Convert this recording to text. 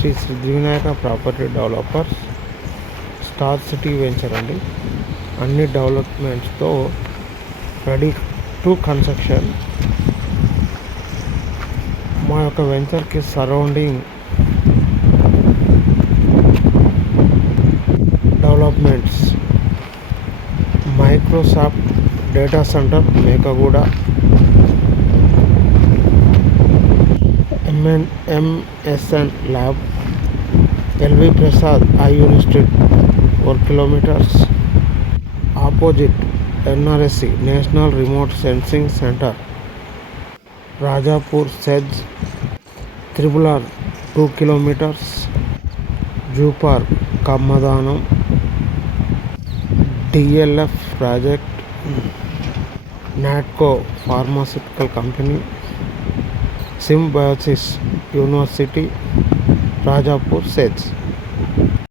Shri Siddhi Vinayaka property developers star city venture అండి. అన్ని డెవలప్మెంట్స్తో రెడీ టు కన్స్ట్రక్షన్. మా యొక్క వెంచర్కి surrounding developments Microsoft data centre Mekaguda, MSN lab, LV Prasad eye university 4 kilometers opposite NRSC national remote sensing centre, Rajapur SEZ triple 2 kilometers, zoo park Kammadanam, DLF project, Natco pharmaceutical company, Symbiosis university, Rajapur SEZ.